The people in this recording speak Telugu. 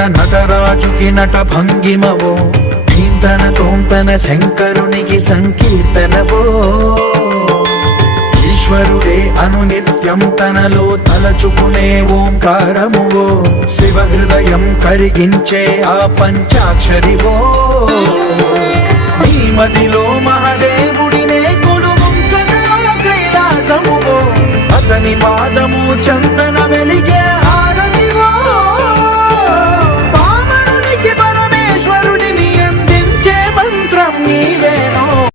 తన నటరాజుకి నట భంగిమవో, ధీంతన తోంతన శంకరునికి సంకీర్తనవో. ఈశ్వరుడే అనునిత్యం తనలో తలచుకునే ఓంకారమువో, శివ హృదయం కరిగించే ఆ పంచాక్షరివో. నీ మదిలో